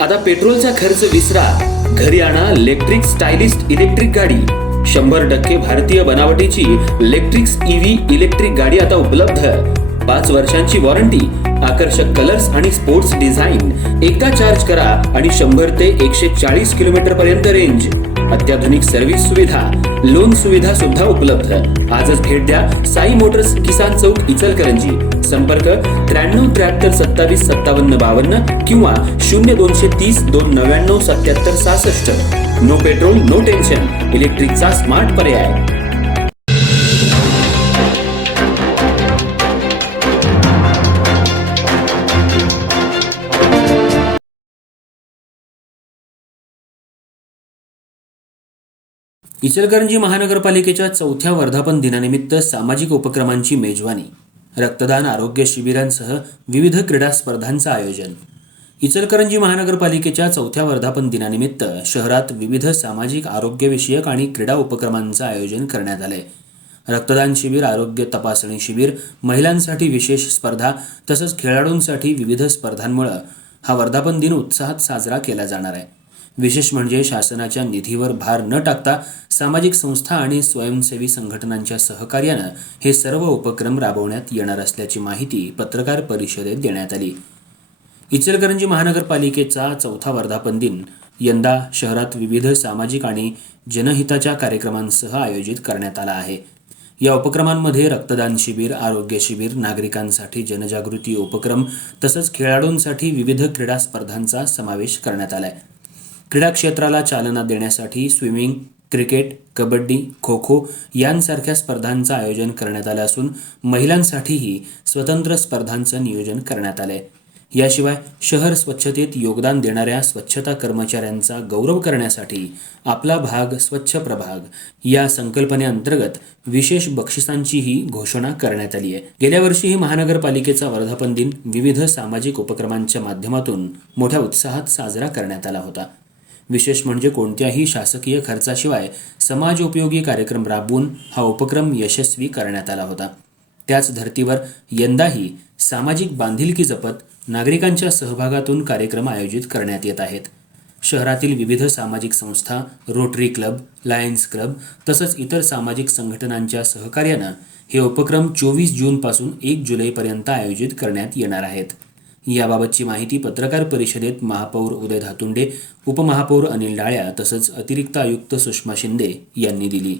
आता पेट्रोलचा खर्च विसरा, घरी आणा इलेक्ट्रिक स्टायलिस्ट इलेक्ट्रिक गाडी। 100% भारतीय बनावटीची इलेक्ट्रिक्स ईव्ही इलेक्ट्रिक गाडी आता उपलब्ध। 5 वर्षांची वॉरंटी, आकर्षक कलर्स आणि स्पोर्ट्स डिझाइन। एकदा चार्ज करा आणि 100 ते 140 किलोमीटर पर्यंत रेंज। अत्याधुनिक सर्व्हिस सुविधा, लोन सुविधा सुद्धा उपलब्ध। आजच भेट द्या साई मोटर्स, किसान चौक, इचलकरंजी। संपर्क 93 73 27 57 52 किंवा 0230 299 77 66। नो पेट्रोल नो टेन्शन, इलेक्ट्रिकचा स्मार्ट पर्याय। इचलकरंजी महानगरपालिकेच्या 4थ्या वर्धापन दिनानिमित्त सामाजिक उपक्रमांची मेजवानी, रक्तदान, आरोग्य शिबिरांसह विविध क्रीडा स्पर्धांचं आयोजन। इचलकरंजी महानगरपालिकेच्या 4थ्या वर्धापन दिनानिमित्त शहरात विविध सामाजिक, आरोग्यविषयक आणि क्रीडा उपक्रमांचं आयोजन करण्यात आलंय। रक्तदान शिबिर, आरोग्य तपासणी शिबिर, महिलांसाठी विशेष स्पर्धा तसंच खेळाडूंसाठी विविध स्पर्धांमुळे हा वर्धापन दिन उत्साहात साजरा केला जाणार आहे। विशेष म्हणजे शासनाच्या निधीवर भार न टाकता सामाजिक संस्था आणि स्वयंसेवी संघटनांच्या सहकार्यानं हे सर्व उपक्रम राबवण्यात येणार असल्याची माहिती पत्रकार परिषदेत देण्यात आली। इचलकरंजी महानगरपालिकेचा 4था वर्धापन दिन यंदा शहरात विविध सामाजिक आणि जनहिताच्या कार्यक्रमांसह आयोजित करण्यात आला आहे। या उपक्रमांमध्ये रक्तदान शिबिर, आरोग्य शिबिर, नागरिकांसाठी जनजागृती उपक्रम तसंच खेळाडूंसाठी विविध क्रीडा स्पर्धांचा समावेश करण्यात आलाय। क्रीडा क्षेत्राला चालना देण्यासाठी स्विमिंग, क्रिकेट, कबड्डी, खो-खो यांसारख्या स्पर्धांचं आयोजन करण्यात आलं असून महिलांसाठीही स्वतंत्र स्पर्धांचं नियोजन करण्यात आलंय। याशिवाय शहर स्वच्छतेत योगदान देणाऱ्या स्वच्छता कर्मचाऱ्यांचा गौरव करण्यासाठी आपला भाग स्वच्छ प्रभाग या संकल्पनेअंतर्गत विशेष बक्षिसांचीही घोषणा करण्यात आली आहे। गेल्या वर्षीही महानगरपालिकेचा वर्धापन दिन विविध सामाजिक उपक्रमांच्या माध्यमातून मोठ्या उत्साहात साजरा करण्यात आला होता। विशेष म्हणजे कोणत्याही शासकीय खर्चाशिवाय समाजोपयोगी कार्यक्रम राबवून हा उपक्रम यशस्वी करण्यात आला होता। त्याच धर्तीवर यंदाही सामाजिक बांधिलकी जपत नागरिकांच्या सहभागातून कार्यक्रम आयोजित करण्यात येत आहेत। शहरातील विविध सामाजिक संस्था, रोटरी क्लब, लायन्स क्लब तसंच इतर सामाजिक संघटनांच्या सहकार्यानं हे उपक्रम 24 जूनपासून 1 जुलैपर्यंत आयोजित करण्यात येणार आहेत। याबाबतची माहिती पत्रकार परिषदेत महापौर उदय धातुंडे, उपमहापौर अनिल डाळ्या तसंच अतिरिक्त आयुक्त सुषमा शिंदे यांनी दिली।